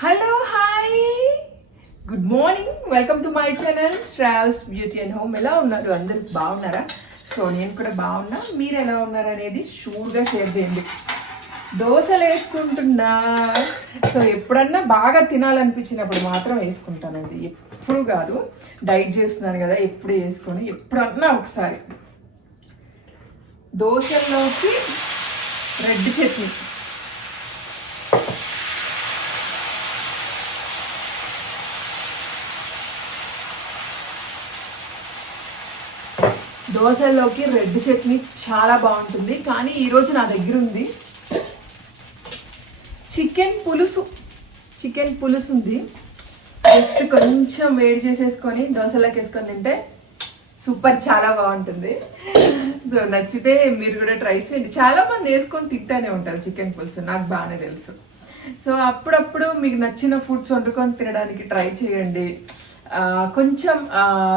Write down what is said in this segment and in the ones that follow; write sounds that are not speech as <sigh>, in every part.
Hello hi good morning welcome to my channel Sravs beauty and home ఎలా ఉన్నారు? అందరు బాగున్నారా? సో నేను కూడా బాగున్నా. మీరు ఎలా ఉన్నారు అనేది షూర్గా షేర్ చేయండి. దోశలు వేసుకుంటున్నా. సో ఎప్పుడన్నా బాగా తినాలనిపించినప్పుడు మాత్రం వేసుకుంటానండి. ఎప్పుడు కాదు. డైట్ చేస్తున్నాను కదా ఎప్పుడు వేసుకొని. ఎప్పుడన్నా ఒకసారి. దోశల్లోకి రెడ్ చట్నీ. దోశలోకి రెడ్ చట్నీ చాలా బాగుంటుంది. కానీ ఈరోజు నా దగ్గర ఉంది చికెన్ పులుసు. చికెన్ పులుసు ఉంది. జస్ట్ కొంచెం వేడి చేసేసుకొని దోశలోకి వేసుకొని తింటే సూపర్ చాలా బాగుంటుంది. సో నచ్చితే మీరు కూడా ట్రై చేయండి. చాలా మంది వేసుకొని తింటానే ఉంటారు చికెన్ పులుసు నాకు బాగానే తెలుసు. సో అప్పుడప్పుడు మీకు నచ్చిన ఫుడ్స్ వండుకొని తినడానికి ట్రై చేయండి. కొంచెం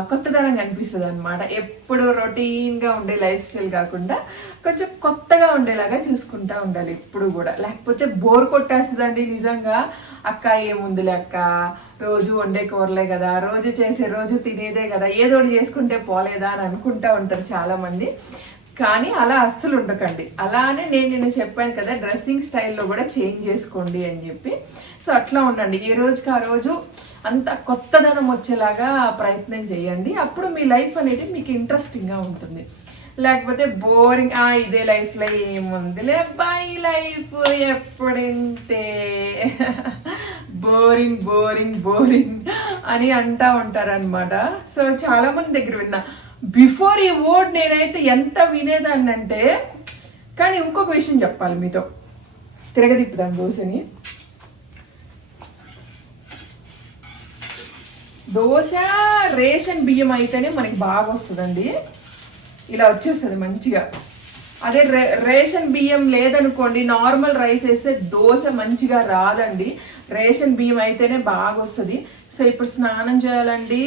కొత్తదనం కనిపిస్తుంది అనిపిస్తుంది అనమాట ఎప్పుడు రొటీన్గా ఉండే లైఫ్ స్టైల్ కాకుండా కొంచెం కొత్తగా ఉండేలాగా చూసుకుంటా ఉండాలి ఎప్పుడు కూడా. లేకపోతే బోర్ కొట్టేస్తుందండి నిజంగా. అక్క ఏముందిలే అక్క రోజు వండే కూరలే కదా రోజు చేసే రోజు తినేదే కదా ఏదో ఒకటి చేసుకుంటే పోలేదా అని అనుకుంటా ఉంటారు చాలా మంది కానీ అలా అస్సలు ఉండకండి. అలానే నేను నిన్న చెప్పాను కదా డ్రెస్సింగ్ స్టైల్లో కూడా చేంజ్ చేసుకోండి అని చెప్పి. సో అట్లా ఉండండి. ఏ రోజుకి ఆ రోజు అంత కొత్తదనం వచ్చేలాగా ప్రయత్నం చేయండి. అప్పుడు మీ లైఫ్ అనేది మీకు ఇంట్రెస్టింగ్గా ఉంటుంది. లేకపోతే బోరింగ్ ఆ ఇదే లైఫ్లో ఏముందిలే bye life ఎప్పుడంతే? <laughs> Boring boring boring అని అంటా ఉంటారనమాట సో చాలామంది దగ్గర విన్నా బిఫోర్ ఈ వర్డ్ నేనైతే ఎంత వినేదాన్ని అంటే కానీ ఇంకొక విషయం చెప్పాలి మీతో. తిరగదిప్పుదాం దోశని దోశ రేషన్ బియ్యం అయితేనే మనకి బాగా వస్తుందండి ఇలా వచ్చేస్తుంది మంచిగా. అదే రే రేషన్ బియ్యం లేదనుకోండి నార్మల్ రైస్ వేస్తే దోశ మంచిగా రాదండి. రేషన్ బియ్యం అయితేనే బాగా వస్తుంది సో ఇప్పుడు స్నానం చేయాలండి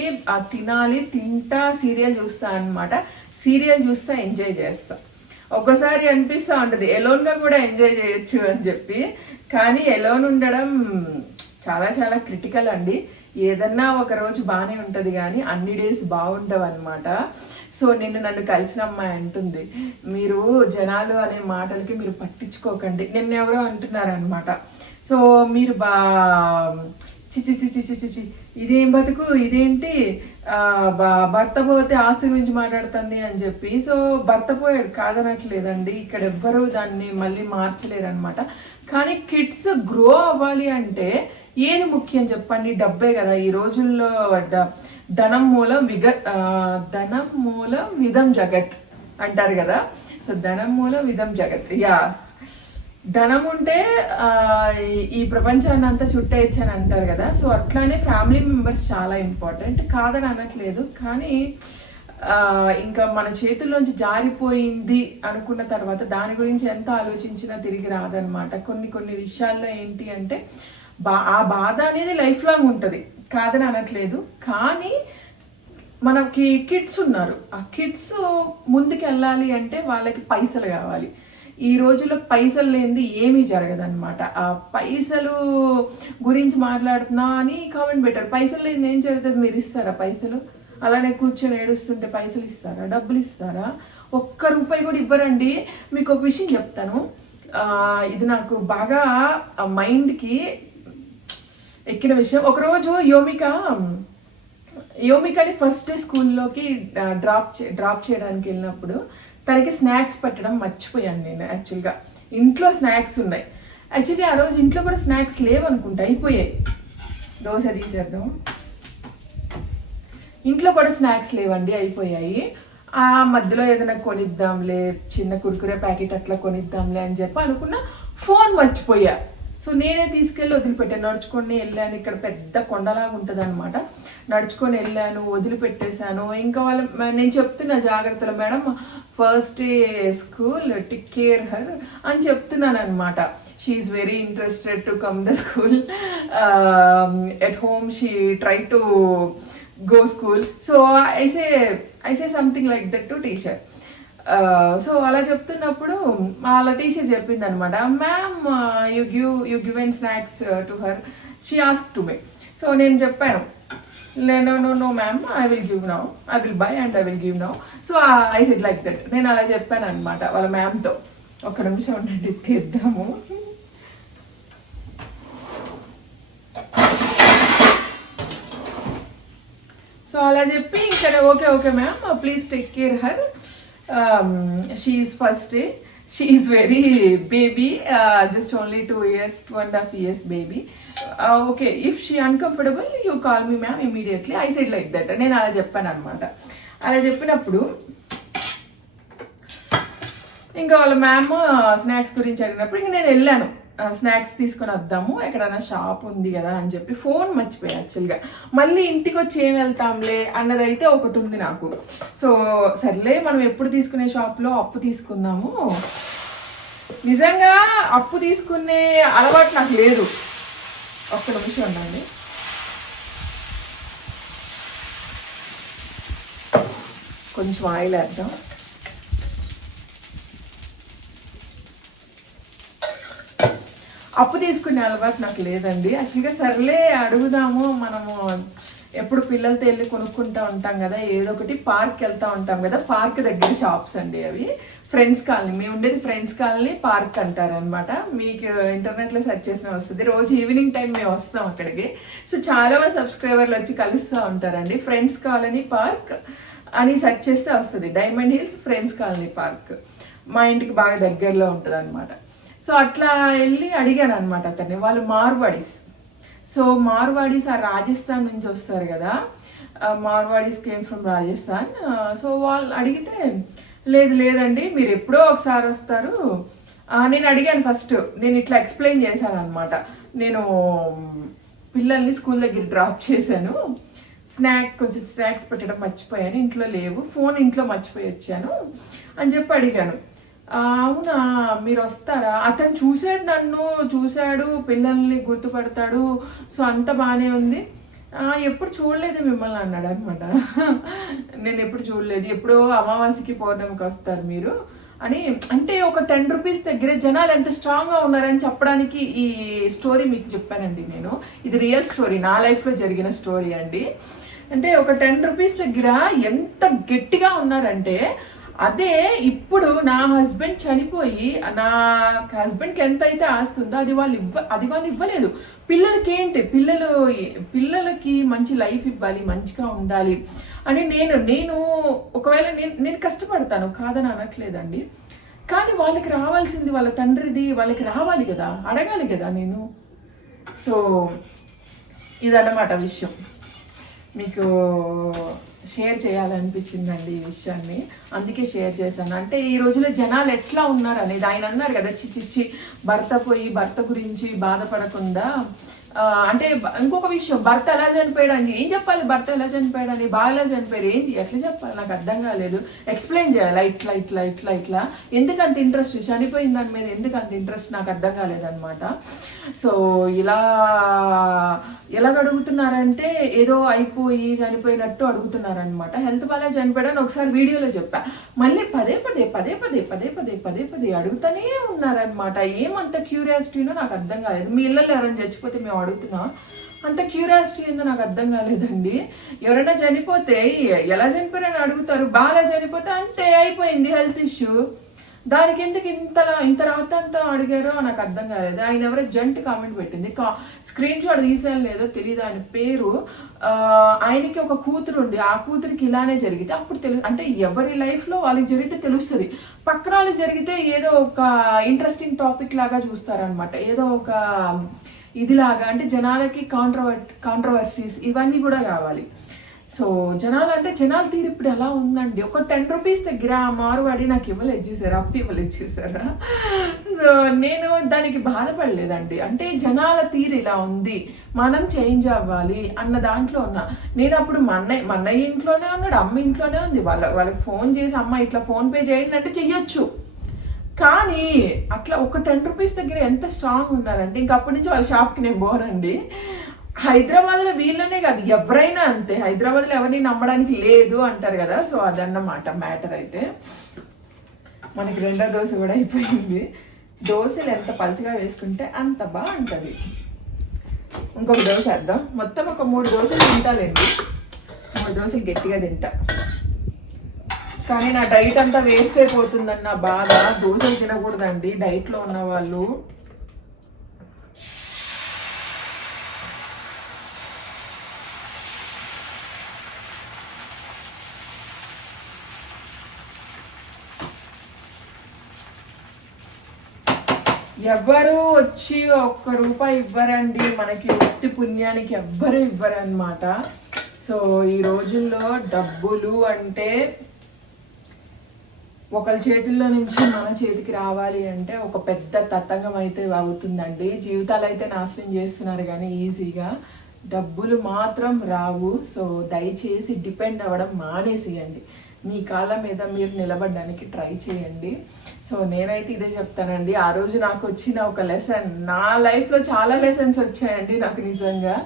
తినాలి తింటా సీరియల్ చూస్తా అన్నమాట. సీరియల్ చూస్తా ఎంజాయ్ చేస్తా. ఒక్కసారి అనిపిస్తూ ఉంటుంది ఎలోన్గా కూడా ఎంజాయ్ చేయొచ్చు అని చెప్పి. కానీ ఎలోన్ ఉండడం చాలా చాలా క్రిటికల్ అండి. ఏదన్నా ఒక రోజు బాగానే ఉంటుంది కానీ అన్ని డేస్ బాగుండవు అనమాట సో నిన్ను నన్ను కలిసిన అమ్మాయి అంటుంది. మీరు జనాలు అనే మాటలకి మీరు పట్టించుకోకండి. నిన్న ఎవరో అంటున్నారనమాట సో మీరు బా చిచి చిచి చిచి చిచి ఇదేం బతుకు? ఇదేంటి? భర్త పోతే ఆస్తి గురించి మాట్లాడుతుంది అని చెప్పి. సో భర్త పోయాడు కాదనట్లేదండి. ఇక్కడ ఎవ్వరూ దాన్ని మళ్ళీ మార్చలేరు అనమాట కానీ కిడ్స్ గ్రో అవ్వాలి అంటే ఏది ముఖ్యం చెప్పండి? డబ్బే కదా. ఈ రోజుల్లో ధనం మూలం విగ ధనం మూలం విధం జగత్ అంటారు కదా. సో ధనం మూలం విధం జగత్. యా. ధనం ఉంటే ఈ- ప్రపంచాన్ని అంతా చుట్టేయచ్చు అని అంటారు కదా. సో అట్లానే ఫ్యామిలీ మెంబర్స్ చాలా ఇంపార్టెంట్. కాదని అనట్లేదు. కానీ ఇంకా మన చేతుల్లోంచి జారిపోయింది అనుకున్న తర్వాత దాని గురించి ఎంత ఆలోచించినా తిరిగి రాదనమాట కొన్ని కొన్ని విషయాల్లో ఏంటి అంటే బా ఆ బాధ అనేది లైఫ్ లాంగ్ ఉంటుంది. కాదని అనట్లేదు. కానీ మనకి కిడ్స్ ఉన్నారు. ఆ కిడ్స్ ముందుకు వెళ్ళాలి అంటే వాళ్ళకి పైసలు కావాలి. ఈ రోజుల్లో పైసలు లేనిది ఏమీ జరగదన్నమాట. ఆ పైసలు గురించి మాట్లాడుతున్నా అని కామెంట్ పెట్టారు. పైసలు లేనిది ఏం జరుగుతుంది? మీరు ఇస్తారా పైసలు? అలానే కూర్చొని ఏడుస్తుంటే పైసలు ఇస్తారా? డబ్బులు ఇస్తారా? ఒక్క రూపాయి కూడా ఇవ్వరండి. మీకు ఒక విషయం చెప్తాను. ఇది నాకు బాగా మైండ్కి ఎక్కిన విషయం. ఒకరోజు యోమిక యోమికని ఫస్ట్ డే స్కూల్లోకి డ్రాప్ చే డ్రాప్ చేయడానికి వెళ్ళినప్పుడు తనకి స్నాక్స్ పెట్టడం మర్చిపోయాను నేను యాక్చువల్గా ఇంట్లో స్నాక్స్ ఉన్నాయి. యాక్చువల్లీ ఆ రోజు ఇంట్లో కూడా స్నాక్స్ లేవనుకుంటా అయిపోయాయి. దోశ తీసేద్దాం. ఇంట్లో కూడా స్నాక్స్ లేవండి అయిపోయాయి. ఆ మధ్యలో ఏదైనా కొనిద్దాంలే చిన్న కుర్కురే ప్యాకెట్ అట్లా కొనిద్దాంలే అని చెప్పి అనుకున్న ఫోన్ మర్చిపోయా. సో నేనే తీసుకెళ్ళి వదిలిపెట్టాను. నడుచుకొని వెళ్ళాను. ఇక్కడ పెద్ద కొండలాగా ఉంటుంది అనమాట నడుచుకొని వెళ్ళాను వదిలిపెట్టేశాను. ఇంకా వాళ్ళ నేను చెప్తున్నా జాగ్రత్తలు. Madam first day school take care her అని చెప్తున్నాను అనమాట she's very interested to come the school at home she try to go school so I say I say something like that to teacher. So అలా చెప్తున్నప్పుడు వాళ్ళ teacher చెప్పింది అనమాట ma'am you give you given snacks to her she ask to me so నేను చెప్పాను no no no ma'am I will give now I will buy and I will give now so I said like that నేను అలా చెప్పాను అనమాట వాళ్ళ మ్యామ్తో ఒక నిమిషం ఉండండి తీద్దాము. సో అలా చెప్పి ఇంకా okay okay ma'am please take care her she's first she is very baby just only two years two and half years baby okay if she uncomfortable you call me ma'am immediately I said like that నేను అలా చెప్పాను అనమాట అలా చెప్పినప్పుడు ఇంకా వాళ్ళ ma'am snacks గురించి అడిగినప్పుడు ఇంక నేను వెళ్ళాను. స్నాక్స్ తీసుకొని వద్దాము ఎక్కడైనా షాప్ ఉంది కదా అని చెప్పి ఫోన్ మర్చిపోయా యాక్చువల్గా మళ్ళీ ఇంటికి వచ్చి ఏం వెళ్తాంలే అన్నదైతే ఒకటి ఉంది నాకు. సో సర్లే మనం ఎప్పుడు తీసుకునే షాప్లో అప్పు తీసుకుందాము. నిజంగా అప్పు తీసుకునే అలవాటు నాకు లేదు. ఒక్క నిమిషం ఉండండి. కొంచెం ఆయిల్ వేద్దాం. అప్పు తీసుకునే అలవాటు నాకు లేదండి. యాక్చువల్గా సర్లే అడుగుదాము. మనము ఎప్పుడు పిల్లలతో వెళ్ళి కొనుక్కుంటూ ఉంటాం కదా ఏదో ఒకటి పార్క్ వెళ్తూ ఉంటాం కదా పార్క్ దగ్గర షాప్స్ అండి అవి. ఫ్రెండ్స్ కాలనీ మేము ఉండేది ఫ్రెండ్స్ కాలనీ పార్క్ అంటారు అనమాట మీకు ఇంటర్నెట్లో సెర్చ్ చేసిన వస్తుంది. రోజు ఈవినింగ్ టైం మేము వస్తాం అక్కడికి. సో చాలా మంది సబ్స్క్రైబర్లు వచ్చి కలుస్తూ ఉంటారండి. ఫ్రెండ్స్ కాలనీ పార్క్ అని సెర్చ్ చేస్తే వస్తుంది. Diamond hills friends colony park మా ఇంటికి బాగా దగ్గరలో ఉంటుంది అనమాట సో అట్లా వెళ్ళి అడిగాను అనమాట అతన్ని వాళ్ళు మార్వాడీస్. సో మార్వాడీస్ ఆ రాజస్థాన్ నుంచి వస్తారు కదా Marwadis came from Rajasthan. So వాళ్ళు అడిగితే లేదు లేదండి మీరు ఎప్పుడో ఒకసారి వస్తారు. నేను అడిగాను ఫస్ట్ నేను ఇట్లా ఎక్స్ప్లెయిన్ చేశాను అనమాట నేను పిల్లల్ని స్కూల్ దగ్గర డ్రాప్ చేశాను. స్నాక్ కొంచెం స్నాక్స్ పెట్టడం మర్చిపోయాను. ఇంట్లో లేవు ఫోన్ ఇంట్లో మర్చిపోయి వచ్చాను అని చెప్పి అడిగాను. అవునా మీరు వస్తారా అతను చూశాడు నన్ను చూశాడు పిల్లల్ని గుర్తుపడతాడు సో అంత బాగానే ఉంది. ఎప్పుడు చూడలేదు మిమ్మల్ని అన్నాడు అనమాట. నేను ఎప్పుడు చూడలేదు. ఎప్పుడో అమావాస్యకి పౌర్ణమికి వస్తారు మీరు అని. అంటే ఒక టెన్ రూపీస్ దగ్గర జనాలు ఎంత స్ట్రాంగ్గా ఉన్నారని చెప్పడానికి ఈ స్టోరీ మీకు చెప్పానండి నేను. ఇది రియల్ స్టోరీ నా లైఫ్లో జరిగిన స్టోరీ అండి. అంటే ఒక టెన్ రూపీస్ దగ్గర ఎంత గట్టిగా ఉన్నారంటే అదే ఇప్పుడు నా హస్బెండ్ చనిపోయి నా హస్బెండ్కి ఎంత అయితే ఆస్తుందో అది వాళ్ళు ఇవ్వ అది వాళ్ళు ఇవ్వలేదు. పిల్లలకి ఏంటి పిల్లలు పిల్లలకి మంచి లైఫ్ ఇవ్వాలి మంచిగా ఉండాలి అని నేను నేను ఒకవేళ నేను నేను కష్టపడతాను కాదని అనట్లేదండి. కానీ వాళ్ళకి రావాల్సింది వాళ్ళ తండ్రిది వాళ్ళకి రావాలి కదా అడగాలి కదా నేను. సో ఇదన్నమాట విషయం. మీకు షేర్ చేయాలనిపించిందండి ఈ విషయాన్ని. అందుకే షేర్ చేశాను. అంటే ఈ రోజుల్లో జనాలు ఎట్లా ఉన్నారు అనేది ఆయన అన్నారు కదా చిచ్చిచ్చి భర్త పోయి భర్త గురించి బాధపడకుండా అంటే ఇంకొక విషయం భర్త ఎలా చనిపోయాడు అని ఏం చెప్పాలి భర్త ఎలా చనిపోయాడు అని బాగా ఎలా చనిపోయాడు? ఏంటి? ఎట్లా చెప్పాలి? నాకు అర్థం కాలేదు. ఎక్స్ప్లెయిన్ చేయాలి? ఇట్లా ఇట్లా ఇట్లా ఇట్లా. ఎందుకంత ఇంట్రెస్ట్ చనిపోయిన దాని మీద ఎందుకంత ఇంట్రెస్ట్ నాకు అర్థం కాలేదన్నమాట. సో ఇలా ఎలా అడుగుతున్నారంటే ఏదో అయిపోయి చనిపోయినట్టు అడుగుతున్నారనమాట హెల్త్ బాగా చనిపోయాడని ఒకసారి వీడియోలో చెప్పా. మళ్ళీ పదే పదే పదే పదే పదే పదే పదే పదే అడుగుతూనే ఉన్నారనమాట ఏమంత క్యూరియాసిటీనో నాకు అర్థం కాలేదు. మీ ఇళ్ళలో ఎవరైనా చచ్చిపోతే మేము అడుగుతున్నా. అంత క్యూరియాసిటీ ఏందో నాకు అర్థం కాలేదండి. ఎవరైనా చనిపోతే ఎలా చనిపోయారని అడుగుతారు. బాగా చనిపోతే అంతే అయిపోయింది హెల్త్ ఇష్యూ. దానికి ఎందుకు ఇంతలా ఇంత రాతంతా అడిగారో నాకు అర్థం కాలేదు. ఆయన ఎవరో జంట్ కామెంట్ పెట్టింది. కా స్క్రీన్ షాట్ తీసాను లేదో తెలియదు ఆయన పేరు. ఆయనకి ఒక కూతురు ఉంది. ఆ కూతురికి ఇలానే జరిగితే అప్పుడు తెలుసు అంటే ఎవరి లైఫ్లో వాళ్ళకి జరిగితే తెలుస్తుంది. పక్కన వాళ్ళకి జరిగితే ఏదో ఒక ఇంట్రెస్టింగ్ టాపిక్ లాగా చూస్తారనమాట ఏదో ఒక ఇదిలాగా అంటే జనాలకి కాంట్రవర్ కాంట్రవర్సీస్ ఇవన్నీ కూడా కావాలి. సో జనాలు అంటే జనాల తీరు ఇప్పుడు ఎలా ఉందండి? ఒక టెన్ రూపీస్ దగ్గర మారువాడి నాకు ఇవ్వలేదు చూసారా? అప్పు ఇవ్వలేదు చూసారా? సో నేను దానికి బాధపడలేదండి. అంటే జనాల తీరు ఇలా ఉంది. మనం చేంజ్ అవ్వాలి అన్న దాంట్లో ఉన్నా నేను అప్పుడు మా అన్నయ్య మా అన్నయ్య ఇంట్లోనే ఉన్నాడు అమ్మ ఇంట్లోనే ఉంది. వాళ్ళ వాళ్ళకి ఫోన్ చేసి అమ్మ ఇట్లా ఫోన్ పే చేయండి అంటే చెయ్యొచ్చు. కానీ అట్లా ఒక టెన్ రూపీస్ దగ్గర ఎంత స్ట్రాంగ్ ఉన్నారంటే ఇంక అప్పటి నుంచి వాళ్ళ షాప్కి నేను పోనండి. హైదరాబాద్లో వీళ్ళనే కాదు ఎవరైనా అంతే. హైదరాబాద్లో ఎవరిని నమ్మడానికి లేదు అంటారు కదా సో అదన్నమాట మ్యాటర్ అయితే. మనకి రెండో దోశ కూడా అయిపోయింది. దోశలు ఎంత పలుచగా వేసుకుంటే అంత బాగుంటుంది. ఇంకొక దోశ వేద్దాం. మొత్తం ఒక మూడు దోశలు తింటాలండి మూడు దోశలు గట్టిగా తింటా. కానీ నా డైట్ అంతా వేస్ట్ అయిపోతుందన్న బాధ. దోశలు తినకూడదండి. డైట్లో ఉన్న వాళ్ళు. ఎవ్వరు వచ్చి ఒక్క రూపాయి ఇవ్వరండి. మనకి వృత్తి పుణ్యానికి ఎవ్వరు ఇవ్వరన్నమాట. సో ఈ రోజుల్లో డబ్బులు అంటే ఒకరి చేతుల్లో నుంచి మన చేతికి రావాలి అంటే ఒక పెద్ద తతంగం అయితే అవుతుందండి. జీవితాలు అయితే నాశనం చేస్తున్నారు కానీ ఈజీగా డబ్బులు మాత్రం రావు. సో దయచేసి డిపెండ్ అవ్వడం మానేసేయండి. మీ కాళ్ళ మీద మీరు నిలబడడానికి ట్రై చేయండి. సో నేనైతే ఇదే చెప్తానండి. ఆ రోజు నాకు వచ్చిన ఒక లెసన్ నా లైఫ్లో చాలా లెసన్స్ వచ్చాయండి నాకు నిజంగా.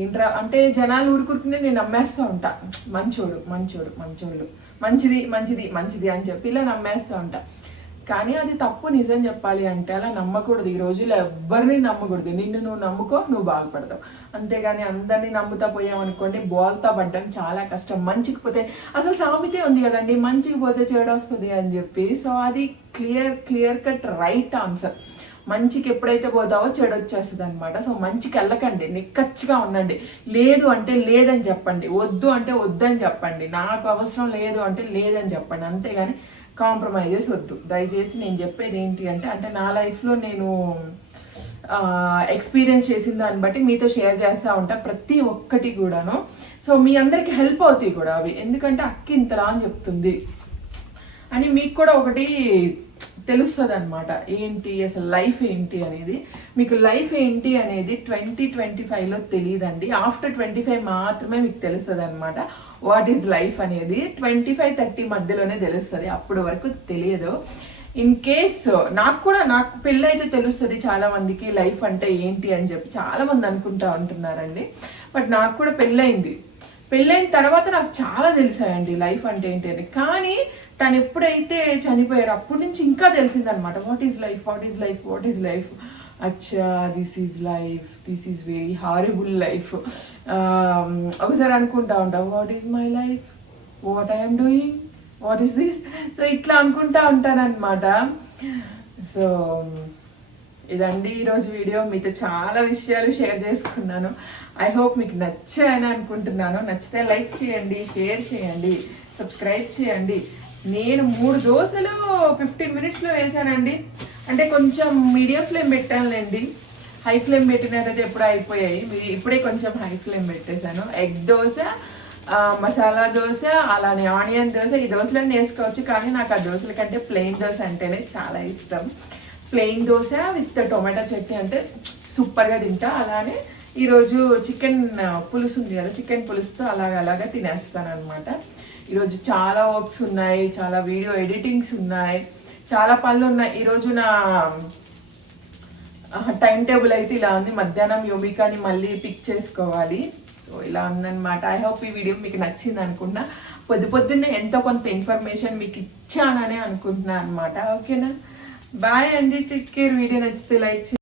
ఏంట్రా అంటే జనాలు ఊరుకురుకునే నేను నమ్మేస్తూ ఉంటా. మంచోడు మంచోడు మంచోళ్ళు. మంచిది మంచిది మంచిది అని చెప్పి ఇలా నమ్మేస్తూ ఉంటా. కానీ అది తప్పు నిజం చెప్పాలి అంటే అలా నమ్మకూడదు. ఈ రోజుల్లో ఎవ్వరిని నమ్మకూడదు. నిన్ను నువ్వు నమ్ముకో నువ్వు బాగుపడతావు. అంతేగాని అందరినీ నమ్ముతా పోయామనుకోండి అనుకోండి బాల్తో పడ్డం చాలా కష్టం. మంచికి పోతే అసలు సామెతే ఉంది కదండి మంచికి పోతే చెడు వస్తుంది అని చెప్పి. సో అది clear clear cut right answer. మంచికి ఎప్పుడైతే పోతావో చెడు వచ్చేస్తుంది అనమాట సో మంచికి వెళ్ళకండి నిక్కచ్చిగా ఉండండి. లేదు అంటే లేదని చెప్పండి వద్దు అంటే వద్దని చెప్పండి నాకు అవసరం లేదు అంటే లేదని చెప్పండి. అంతేగాని కాంప్రమైజెస్ వద్దు. దయచేసి నేను చెప్పేది ఏంటి అంటే అంటే నా లైఫ్లో నేను ఎక్స్పీరియన్స్ చేసిన దాన్ని బట్టి మీతో షేర్ చేస్తూ ఉంటా ప్రతి ఒక్కటి కూడాను. సో మీ అందరికి హెల్ప్ అవుతాయి కూడా అవి. ఎందుకంటే అక్కి ఇంతలా అని చెప్తుంది. అని మీకు కూడా ఒకటి తెలుస్తుంది అనమాట ఏంటి అసలు లైఫ్ ఏంటి అనేది. మీకు లైఫ్ ఏంటి అనేది ట్వంటీ ట్వంటీ ఫైవ్లో తెలియదండి ఆఫ్టర్ ట్వంటీ ఫైవ్ మాత్రమే మీకు తెలుస్తుంది అనమాట వాట్ ఈజ్ లైఫ్ అనేది. ట్వంటీ ఫైవ్ థర్టీ మధ్యలోనే తెలుస్తుంది. అప్పటి వరకు తెలియదు. ఇన్ కేస్ నాకు కూడా నాకు పెళ్ళి అయితే తెలుస్తుంది చాలా మందికి లైఫ్ అంటే ఏంటి అని చెప్పి చాలా మంది అనుకుంటా ఉంటున్నారండి. బట్ నాకు కూడా పెళ్ళయింది. పెళ్ళైన తర్వాత నాకు చాలా తెలిసాయండి లైఫ్ అంటే ఏంటి అని. కానీ తను ఎప్పుడైతే చనిపోయారు అప్పటి నుంచి ఇంకా తెలిసిందనమాట what is life what is life what is life అచ్చా this is life this is very horrible life ఒకసారి అనుకుంటా ఉంటా what is my life what I'm doing what is this so ఇట్లా అనుకుంటా ఉంటానన్నమాట. సో ఇదండి ఈరోజు వీడియో. మీతో చాలా విషయాలు షేర్ చేసుకున్నాను. ఐ హోప్ మీకు నచ్చాయని అనుకుంటున్నాను. నచ్చితే లైక్ చేయండి షేర్ చేయండి సబ్స్క్రైబ్ చేయండి. నేను మూడు దోశలు ఫిఫ్టీన్ మినిట్స్లో వేసానండి. అంటే కొంచెం మీడియం ఫ్లేమ్ పెట్టానులేండి. హై ఫ్లేమ్ పెట్టినట్టయితే ఎప్పుడో అయిపోయాయి. ఇప్పుడే కొంచెం హై ఫ్లేమ్ పెట్టేశాను. ఎగ్ దోశ మసాలా దోశ అలానే ఆనియన్ దోశ ఈ దోశలన్నీ వేసుకోవచ్చు. కానీ నాకు ఆ దోశల కంటే ప్లెయిన్ దోశ అంటేనే చాలా ఇష్టం. Plain dosa with tomato chutney అంటే సూపర్గా తింటా. అలానే ఈరోజు చికెన్ పులుసు ఉంది కదా చికెన్ పులుసుతో అలాగ అలాగా తినేస్తాను అనమాట ఈరోజు చాలా వర్క్స్ ఉన్నాయి చాలా వీడియో ఎడిటింగ్స్ ఉన్నాయి చాలా పనులు ఉన్నాయి. ఈరోజు నా టైం టేబుల్ అయితే ఇలా ఉంది. మధ్యాహ్నం యోమికాని మళ్ళీ పిక్ చేసుకోవాలి. సో ఇలా ఉందన్నమాట. ఐ హోప్ ఈ వీడియో మీకు నచ్చింది అనుకున్నా పొద్దు పొద్దున్నే ఎంతో కొంత ఇన్ఫర్మేషన్ మీకు ఇచ్చానని అనుకుంటున్నాను అనమాట ఓకేనా బాయ్ అండి. టేక్ కేర్ వీడియో నచ్చితే లైక్